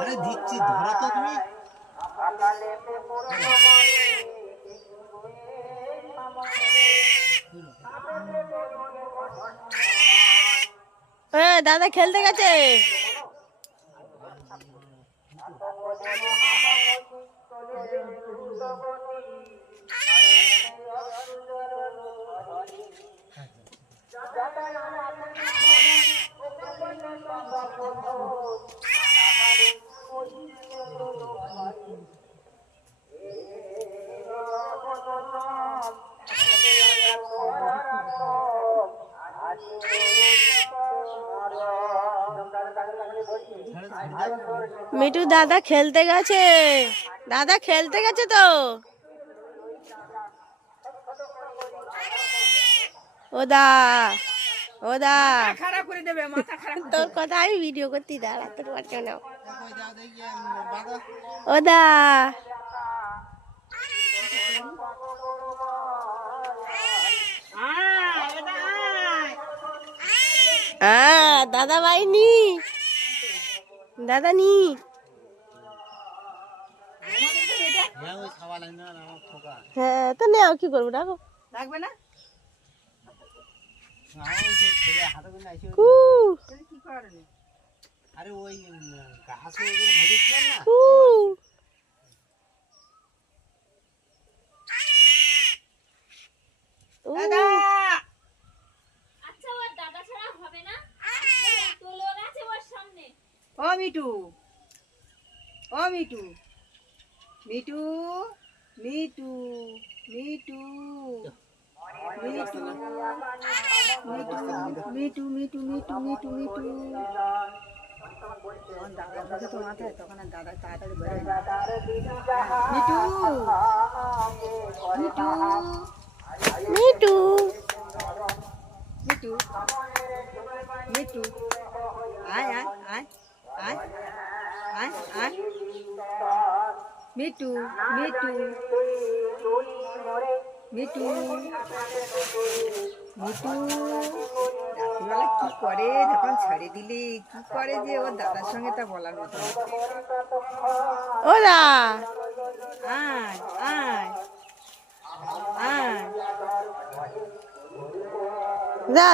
আরে দিচ্ছি ধরো তো তুমি। দাদা খেলতে গেছে। মিঠু দাদা খেলতে গেছে, দাদা খেলতে গেছে তো। ওদা ওদা খারাপ করে দেবে, মাথা খারাপ। তোর কথা আমি ভিডিও করতে, দাঁড়া তোর বাচ্চা নাও। ওদা দাদা ভাই নি, দাদা নি। হ্যাঁ তো নেও, কি করবো, রাখো। লাগবে না? কি করে? আরে ওই গাছ না। দাদা আচ্ছা, ওর দাদা ছাড়া হবে না? তো লোক আছে ওর সামনে। ও মিঠু, ও মিঠু, মিঠু, মিঠু, মিঠু, মিঠু, মিঠু, মিঠু, মিঠু, মিঠু, মিঠু। দাদা ঢুকে তো মাথায়, তখন আর দাদা তাড়াতাড়ি বেরোয় না। মিঠু, মিঠু, মিঠু মিঠু, মিঠু, আয় আয় আয় আয় আয় আয়, মিঠু, মিঠু, মিঠু, মিঠু। রাত্রিবেলা কি করে যখন ছেড়ে দিলি, কি করে যে ওর দাদার সঙ্গে তা বলার মতো না। ওদা আয় আয় আয়। যা।